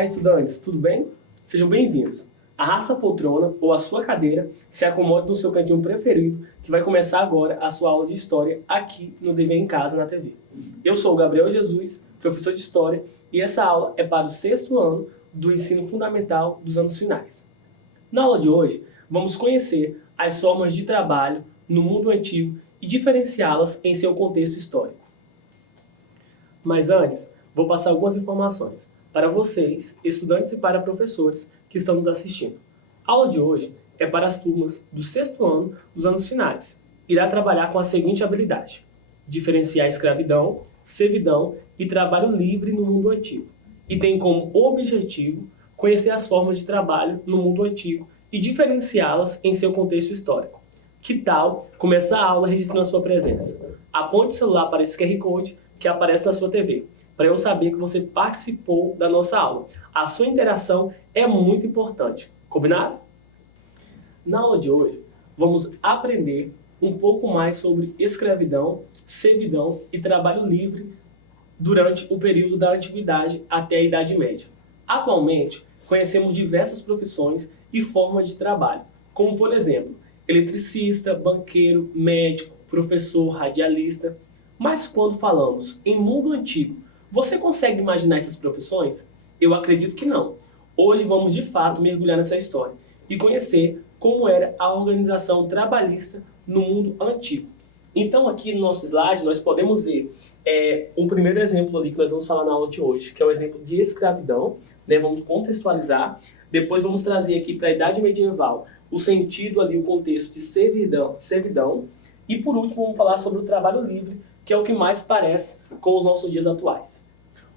Olá, estudantes, tudo bem? Sejam bem-vindos. Arrasta a poltrona ou a sua cadeira, se acomode no seu cantinho preferido, que vai começar agora a sua aula de História aqui no Dever em Casa na TV. Eu sou o Gabriel Jesus, professor de História, e essa aula é para o 6º ano do ensino fundamental dos anos finais. Na aula de hoje, vamos conhecer as formas de trabalho no mundo antigo e diferenciá-las em seu contexto histórico. Mas antes, vou passar algumas informações para vocês, estudantes e para professores que estão nos assistindo. A aula de hoje é para as turmas do 6º ano dos anos finais. Irá trabalhar com a seguinte habilidade: diferenciar escravidão, servidão e trabalho livre no mundo antigo. E tem como objetivo conhecer as formas de trabalho no mundo antigo e diferenciá-las em seu contexto histórico. Que tal começar a aula registrando a sua presença? Aponte o celular para esse QR Code que aparece na sua TV, para eu saber que você participou da nossa aula. A sua interação é muito importante, combinado? Na aula de hoje, vamos aprender um pouco mais sobre escravidão, servidão e trabalho livre durante o período da Antiguidade até a Idade Média. Atualmente, conhecemos diversas profissões e formas de trabalho, como por exemplo, eletricista, banqueiro, médico, professor, radialista. Mas quando falamos em mundo antigo, você consegue imaginar essas profissões? Eu acredito que não. Hoje vamos de fato mergulhar nessa história e conhecer como era a organização trabalhista no mundo antigo. Então aqui no nosso slide nós podemos ver um primeiro exemplo ali que nós vamos falar na aula de hoje, que é o exemplo de escravidão, né? Vamos contextualizar, depois vamos trazer aqui para a Idade Medieval o sentido ali, o contexto de servidão, e por último vamos falar sobre o trabalho livre, que é o que mais parece com os nossos dias atuais.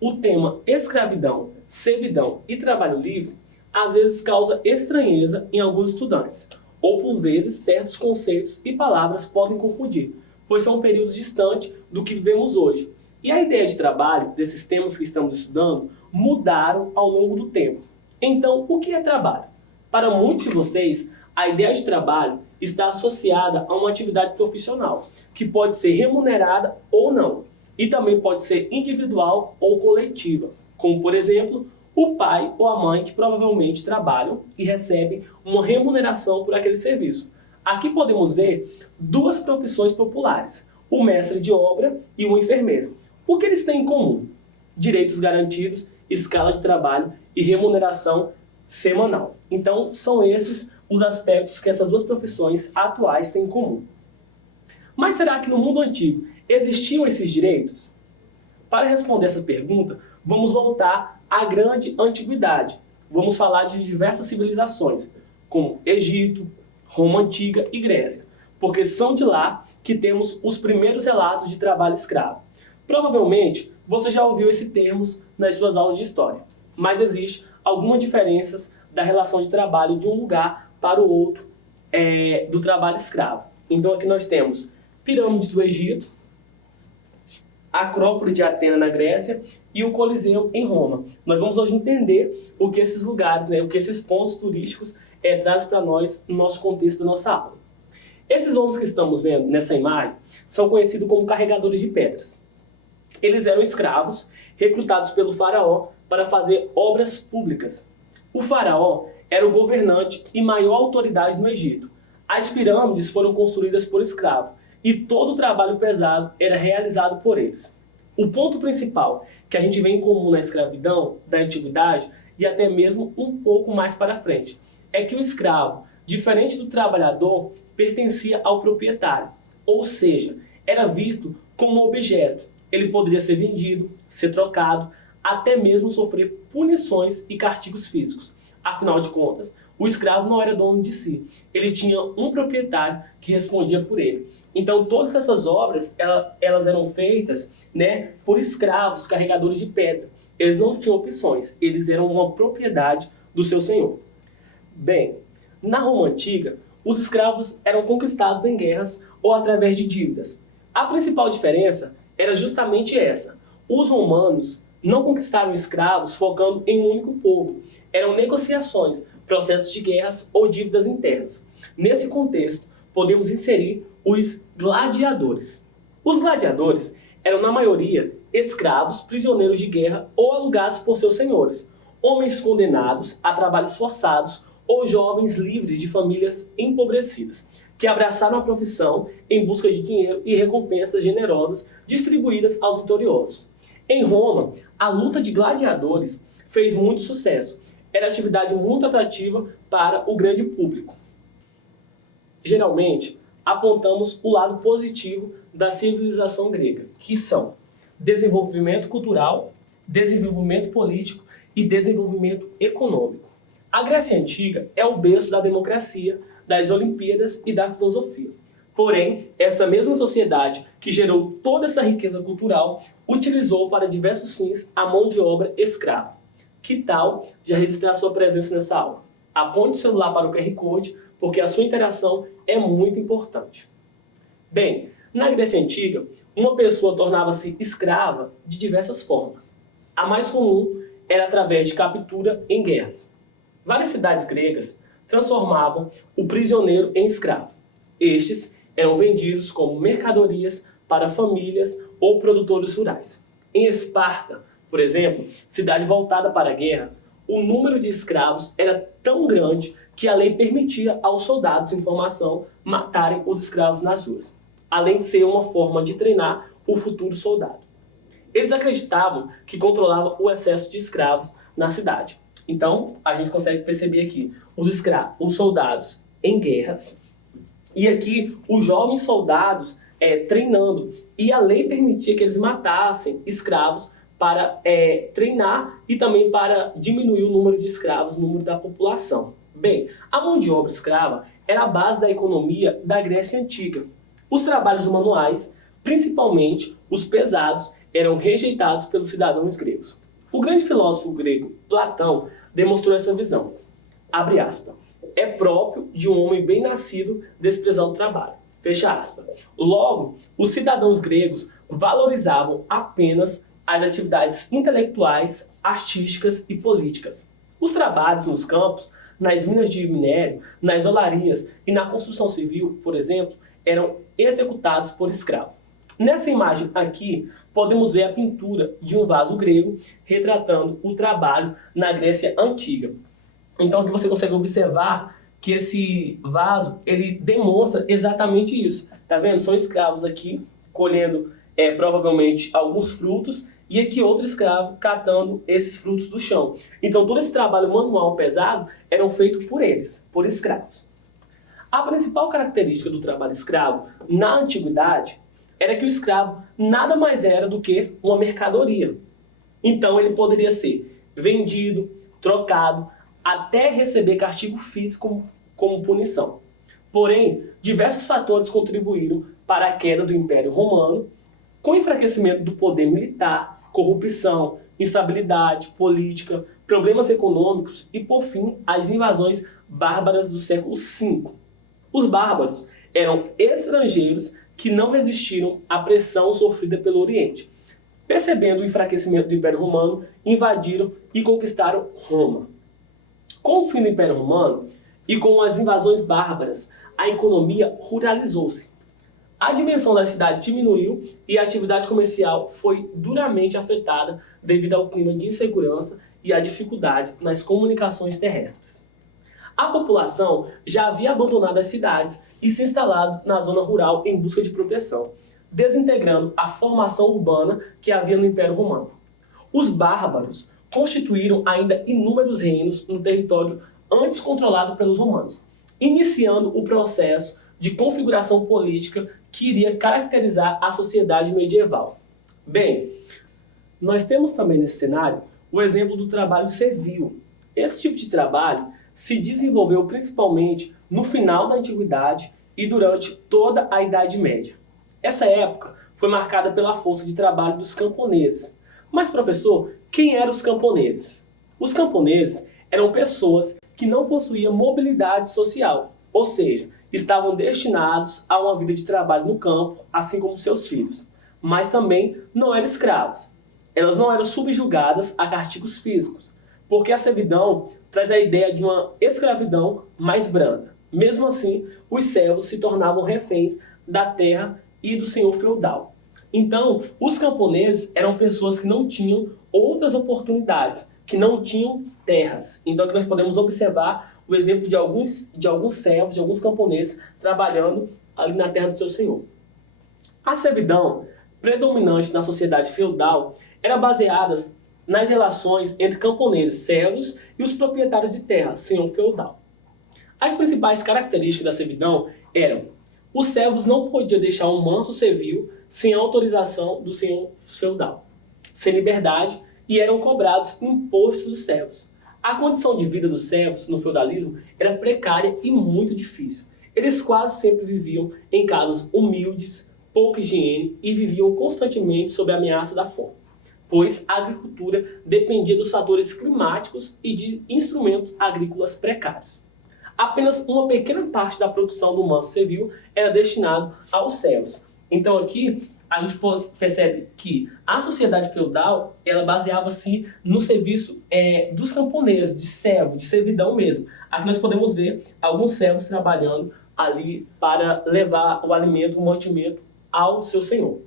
O tema escravidão, servidão e trabalho livre às vezes causa estranheza em alguns estudantes, ou por vezes certos conceitos e palavras podem confundir, pois são períodos distantes do que vivemos hoje. E a ideia de trabalho desses temas que estamos estudando mudaram ao longo do tempo. Então, o que é trabalho? Para muitos de vocês, a ideia de trabalho está associada a uma atividade profissional, que pode ser remunerada ou não, e também pode ser individual ou coletiva, como por exemplo, o pai ou a mãe que provavelmente trabalham e recebem uma remuneração por aquele serviço. Aqui podemos ver duas profissões populares, o mestre de obra e o enfermeiro. O que eles têm em comum? Direitos garantidos, escala de trabalho e remuneração semanal. Então, são esses os aspectos que essas duas profissões atuais têm em comum. Mas será que no mundo antigo existiam esses direitos? Para responder essa pergunta, vamos voltar à grande antiguidade. Vamos falar de diversas civilizações, como Egito, Roma Antiga e Grécia, porque são de lá que temos os primeiros relatos de trabalho escravo. Provavelmente, você já ouviu esse termo nas suas aulas de história, mas existe algumas diferenças da relação de trabalho de um lugar para o outro do trabalho escravo. Então aqui nós temos pirâmides do Egito, a Acrópole de Atenas na Grécia e o Coliseu em Roma. Nós vamos hoje entender o que esses lugares, o que esses pontos turísticos trazem para nós no nosso contexto da nossa aula. Esses homens que estamos vendo nessa imagem são conhecidos como carregadores de pedras. Eles eram escravos recrutados pelo faraó para fazer obras públicas. O faraó era o governante e maior autoridade no Egito. As pirâmides foram construídas por escravos e todo o trabalho pesado era realizado por eles. O ponto principal que a gente vê em comum na escravidão da antiguidade e até mesmo um pouco mais para frente é que o escravo, diferente do trabalhador, pertencia ao proprietário, ou seja, era visto como objeto. Ele poderia ser vendido, ser trocado, até mesmo sofrer punições e castigos físicos. Afinal de contas, o escravo não era dono de si. Ele tinha um proprietário que respondia por ele. Então, todas essas obras, elas eram feitas, por escravos, carregadores de pedra. Eles não tinham opções. Eles eram uma propriedade do seu senhor. Bem, na Roma Antiga, os escravos eram conquistados em guerras ou através de dívidas. A principal diferença era justamente essa. Os romanos não conquistaram escravos focando em um único povo. Eram negociações, processos de guerras ou dívidas internas. Nesse contexto, podemos inserir os gladiadores. Os gladiadores eram, na maioria, escravos, prisioneiros de guerra ou alugados por seus senhores, homens condenados a trabalhos forçados ou jovens livres de famílias empobrecidas, que abraçaram a profissão em busca de dinheiro e recompensas generosas distribuídas aos vitoriosos. Em Roma, a luta de gladiadores fez muito sucesso. Era atividade muito atrativa para o grande público. Geralmente, apontamos o lado positivo da civilização grega, que são desenvolvimento cultural, desenvolvimento político e desenvolvimento econômico. A Grécia Antiga é o berço da democracia, das Olimpíadas e da filosofia. Porém, essa mesma sociedade que gerou toda essa riqueza cultural utilizou para diversos fins a mão de obra escrava. Que tal já registrar sua presença nessa aula? Aponte o celular para o QR Code, porque a sua interação é muito importante. Bem, na Grécia Antiga, uma pessoa tornava-se escrava de diversas formas. A mais comum era através de captura em guerras. Várias cidades gregas transformavam o prisioneiro em escravo. Estes eram vendidos como mercadorias para famílias ou produtores rurais. Em Esparta, por exemplo, cidade voltada para a guerra, o número de escravos era tão grande que a lei permitia aos soldados em formação matarem os escravos nas ruas, além de ser uma forma de treinar o futuro soldado. Eles acreditavam que controlavam o excesso de escravos na cidade. Então, a gente consegue perceber aqui os soldados em guerras e aqui os jovens soldados treinando. E a lei permitia que eles matassem escravos para treinar e também para diminuir o número de escravos, o número da população. Bem, a mão de obra escrava era a base da economia da Grécia Antiga. Os trabalhos manuais, principalmente os pesados, eram rejeitados pelos cidadãos gregos. O grande filósofo grego Platão demonstrou essa visão. Abre aspas. É próprio de um homem bem nascido desprezar o trabalho. Fecha aspas. Logo, os cidadãos gregos valorizavam apenas as atividades intelectuais, artísticas e políticas. Os trabalhos nos campos, nas minas de minério, nas olarias e na construção civil, por exemplo, eram executados por escravo. Nessa imagem aqui, podemos ver a pintura de um vaso grego retratando o trabalho na Grécia Antiga. Então aqui você consegue observar que esse vaso, ele demonstra exatamente isso. Tá vendo? São escravos aqui colhendo provavelmente alguns frutos e aqui outro escravo catando esses frutos do chão. Então todo esse trabalho manual pesado era feito por eles, por escravos. A principal característica do trabalho escravo na antiguidade era que o escravo nada mais era do que uma mercadoria. Então ele poderia ser vendido, trocado, até receber castigo físico como punição. Porém, diversos fatores contribuíram para a queda do Império Romano, com o enfraquecimento do poder militar, corrupção, instabilidade política, problemas econômicos e, por fim, as invasões bárbaras do século V. Os bárbaros eram estrangeiros que não resistiram à pressão sofrida pelo Oriente. Percebendo o enfraquecimento do Império Romano, invadiram e conquistaram Roma. Com o fim do Império Romano e com as invasões bárbaras, a economia ruralizou-se. A dimensão da cidade diminuiu e a atividade comercial foi duramente afetada devido ao clima de insegurança e à dificuldade nas comunicações terrestres. A população já havia abandonado as cidades e se instalado na zona rural em busca de proteção, desintegrando a formação urbana que havia no Império Romano. Os bárbaros constituíram ainda inúmeros reinos no território antes controlado pelos romanos, iniciando o processo de configuração política que iria caracterizar a sociedade medieval. Bem, nós temos também nesse cenário o exemplo do trabalho servil. Esse tipo de trabalho se desenvolveu principalmente no final da Antiguidade e durante toda a Idade Média. Essa época foi marcada pela força de trabalho dos camponeses. Mas, professor, quem eram os camponeses? Os camponeses eram pessoas que não possuíam mobilidade social, ou seja, estavam destinados a uma vida de trabalho no campo, assim como seus filhos, mas também não eram escravas. Elas não eram subjugadas a castigos físicos, porque a servidão traz a ideia de uma escravidão mais branda. Mesmo assim, os servos se tornavam reféns da terra e do senhor feudal. Então, os camponeses eram pessoas que não tinham outras oportunidades, que não tinham terras. Então aqui nós podemos observar o exemplo de alguns servos, de alguns camponeses trabalhando ali na terra do seu senhor. A servidão predominante na sociedade feudal era baseada nas relações entre camponeses, servos e os proprietários de terra, senhor feudal. As principais características da servidão eram: os servos não podiam deixar um manso servil sem autorização do senhor feudal, sem liberdade, e eram cobrados impostos dos servos. A condição de vida dos servos no feudalismo era precária e muito difícil. Eles quase sempre viviam em casas humildes, pouca higiene e viviam constantemente sob a ameaça da fome, pois a agricultura dependia dos fatores climáticos e de instrumentos agrícolas precários. Apenas uma pequena parte da produção do manso servil era destinado aos servos. Então aqui a gente percebe que a sociedade feudal, ela baseava-se no serviço dos camponeses, de servo, de servidão mesmo. Aqui nós podemos ver alguns servos trabalhando ali para levar o alimento, o mantimento ao seu senhor.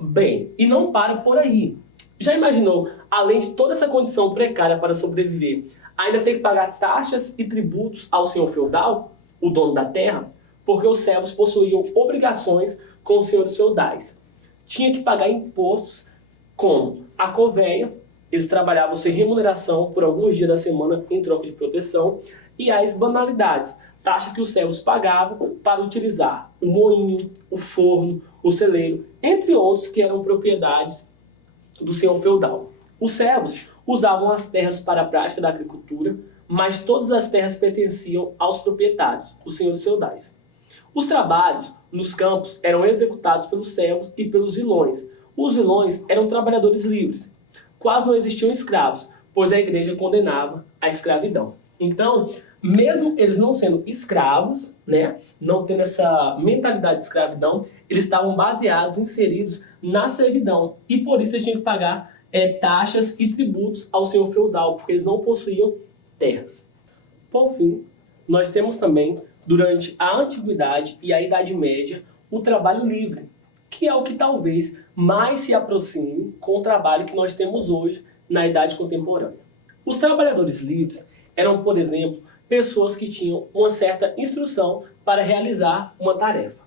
Bem, e não para por aí. Já imaginou, além de toda essa condição precária para sobreviver, ainda ter que pagar taxas e tributos ao senhor feudal, o dono da terra? Porque os servos possuíam obrigações com os senhores feudais. Tinha que pagar impostos como a covéia, eles trabalhavam sem remuneração por alguns dias da semana em troca de proteção, e as banalidades, taxa que os servos pagavam para utilizar o moinho, o forno, o celeiro, entre outros que eram propriedades do senhor feudal. Os servos usavam as terras para a prática da agricultura, mas todas as terras pertenciam aos proprietários, os senhores feudais. Os trabalhos nos campos eram executados pelos servos e pelos vilões. Os vilões eram trabalhadores livres. Quase não existiam escravos, pois a igreja condenava a escravidão. Então, mesmo eles não sendo escravos, não tendo essa mentalidade de escravidão, eles estavam baseados, inseridos na servidão. E por isso eles tinham que pagar taxas e tributos ao senhor feudal, porque eles não possuíam terras. Por fim, nós temos também, durante a Antiguidade e a Idade Média, o trabalho livre, que é o que talvez mais se aproxime com o trabalho que nós temos hoje na Idade Contemporânea. Os trabalhadores livres eram, por exemplo, pessoas que tinham uma certa instrução para realizar uma tarefa.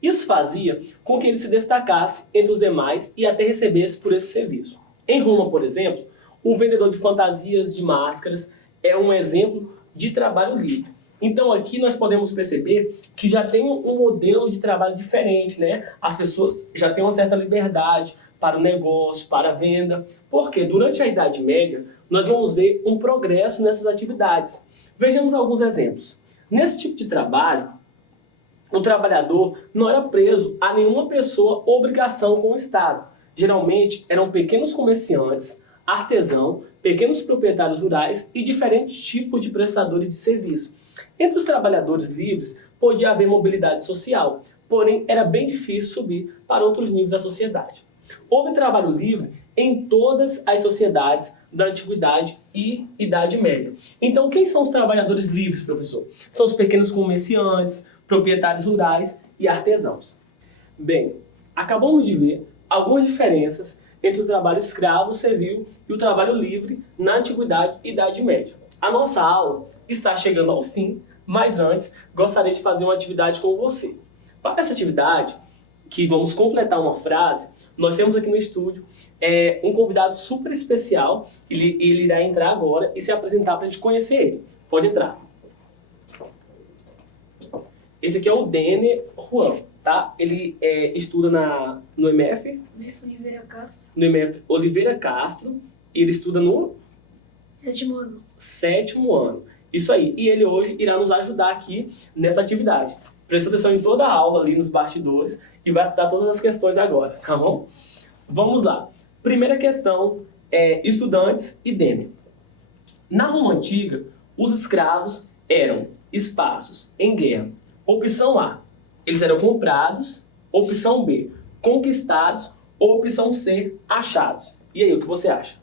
Isso fazia com que ele se destacasse entre os demais e até recebesse por esse serviço. Em Roma, por exemplo, um vendedor de fantasias de máscaras é um exemplo de trabalho livre. Então aqui nós podemos perceber que já tem um modelo de trabalho diferente, As pessoas já têm uma certa liberdade para o negócio, para a venda, porque durante a Idade Média nós vamos ver um progresso nessas atividades. Vejamos alguns exemplos. Nesse tipo de trabalho, o trabalhador não era preso a nenhuma pessoa ou obrigação com o Estado. Geralmente eram pequenos comerciantes, artesãos, pequenos proprietários rurais e diferentes tipos de prestadores de serviço. Entre os trabalhadores livres podia haver mobilidade social, porém era bem difícil subir para outros níveis da sociedade. Houve trabalho livre em todas as sociedades da Antiguidade e Idade Média. Então quem são os trabalhadores livres, professor? São os pequenos comerciantes, proprietários rurais e artesãos. Bem, acabamos de ver algumas diferenças entre o trabalho escravo, servil e o trabalho livre na Antiguidade e Idade Média. A nossa aula está chegando ao fim, mas antes gostaria de fazer uma atividade com você. Para essa atividade, que vamos completar uma frase, nós temos aqui no estúdio um convidado super especial. Ele irá entrar agora e se apresentar para a gente conhecer ele. Pode entrar. Esse aqui é o Denner Juan, tá? Ele estuda no MF? MF Oliveira Castro. No MF Oliveira Castro. E ele estuda no? 7º ano. 7º ano. Isso aí. E ele hoje irá nos ajudar aqui nessa atividade. Presta atenção em toda a aula ali nos bastidores e vai estudar todas as questões agora, tá bom? Vamos lá. Primeira questão é estudantes e Denner. Na Roma Antiga, os escravos eram espaços em guerra. Opção A, eles eram comprados. Opção B, conquistados. Ou opção C, achados. E aí, o que você acha?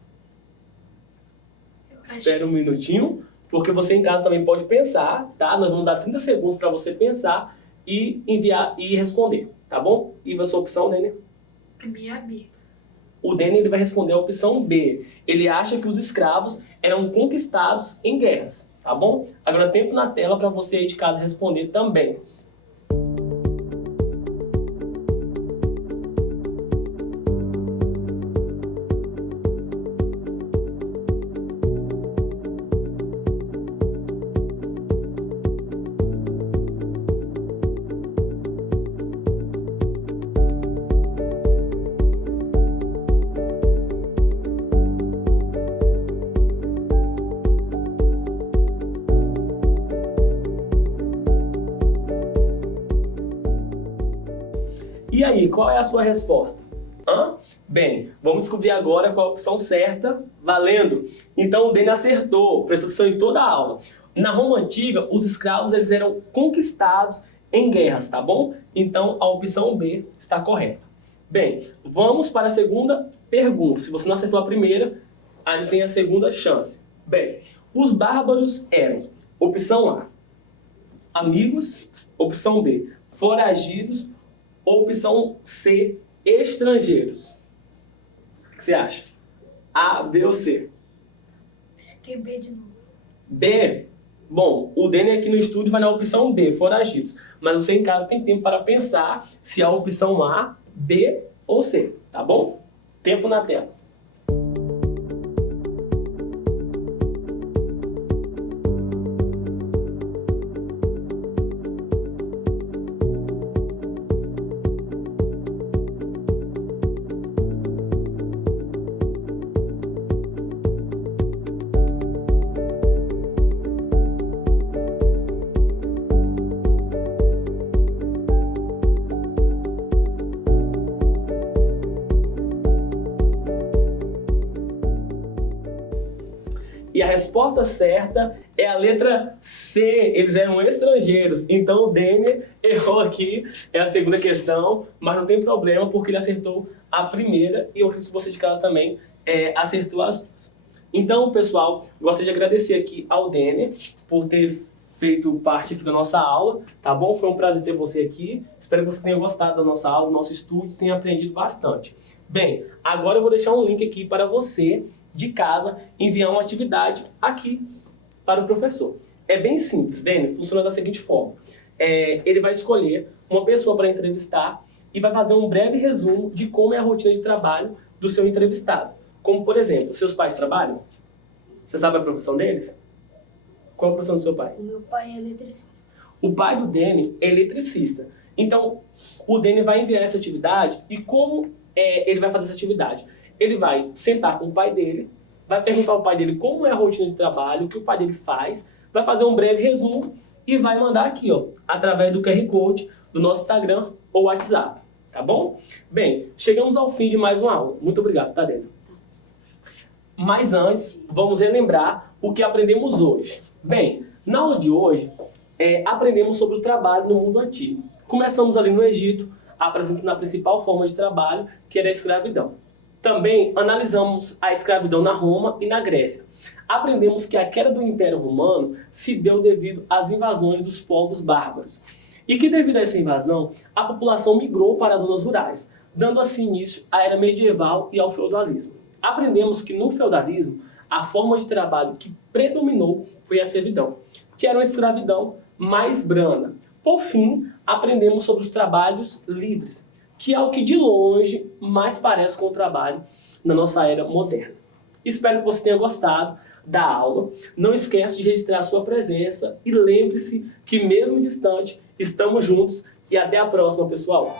Espera um minutinho, porque você em casa também pode pensar, tá? Nós vamos dar 30 segundos para você pensar e enviar e responder, tá bom? E a sua opção, Denner? A minha é B. O Dene ele vai responder a opção B. Ele acha que os escravos eram conquistados em guerras, tá bom? Agora tempo na tela para você aí de casa responder também. E aí, qual é a sua resposta? Bem, vamos descobrir agora qual a opção certa, valendo! Então o Dene acertou, prestou atenção em toda a aula. Na Roma Antiga, os escravos eles eram conquistados em guerras, tá bom? Então a opção B está correta. Bem, vamos para a segunda pergunta. Se você não acertou a primeira, ainda tem a segunda chance. Bem, os bárbaros eram, opção A, amigos, opção B, foragidos, opção C, estrangeiros. O que você acha? A, B ou C? Acho que é B de novo. B? Bom, o Dene aqui no estúdio vai na opção B, foragidos. Mas você em casa tem tempo para pensar se é a opção A, B ou C, tá bom? Tempo na tela. E a resposta certa é a letra C. Eles eram estrangeiros. Então o Dene errou aqui, é a segunda questão, mas não tem problema porque ele acertou a primeira e eu acredito que você de casa também acertou as duas. Então, pessoal, gostaria de agradecer aqui ao Dene por ter feito parte aqui da nossa aula, tá bom? Foi um prazer ter você aqui. Espero que você tenha gostado da nossa aula, do nosso estudo e tenha aprendido bastante. Bem, agora eu vou deixar um link aqui para você de casa enviar uma atividade aqui para o professor. É bem simples, Dene, funciona da seguinte forma. Ele vai escolher uma pessoa para entrevistar e vai fazer um breve resumo de como é a rotina de trabalho do seu entrevistado. Como, por exemplo, seus pais trabalham? Você sabe a profissão deles? Qual a profissão do seu pai? O meu pai é eletricista. O pai do Dene é eletricista. Então, o Dene vai enviar essa atividade e como ele vai fazer essa atividade? Ele vai sentar com o pai dele, vai perguntar ao pai dele como é a rotina de trabalho, o que o pai dele faz, vai fazer um breve resumo e vai mandar aqui, ó, através do QR Code do nosso Instagram ou WhatsApp, tá bom? Bem, chegamos ao fim de mais uma aula. Muito obrigado, tá, Dene? Mas antes, vamos relembrar o que aprendemos hoje. Bem, na aula de hoje, aprendemos sobre o trabalho no mundo antigo. Começamos ali no Egito, apresentando a principal forma de trabalho, que era a escravidão. Também analisamos a escravidão na Roma e na Grécia. Aprendemos que a queda do Império Romano se deu devido às invasões dos povos bárbaros. E que devido a essa invasão, a população migrou para as zonas rurais, dando assim início à era medieval e ao feudalismo. Aprendemos que no feudalismo, a forma de trabalho que predominou foi a servidão, que era uma escravidão mais branda. Por fim, aprendemos sobre os trabalhos livres, que é o que de longe mais parece com o trabalho na nossa era moderna. Espero que você tenha gostado da aula. Não esqueça de registrar a sua presença e lembre-se que mesmo distante, estamos juntos e até a próxima, pessoal!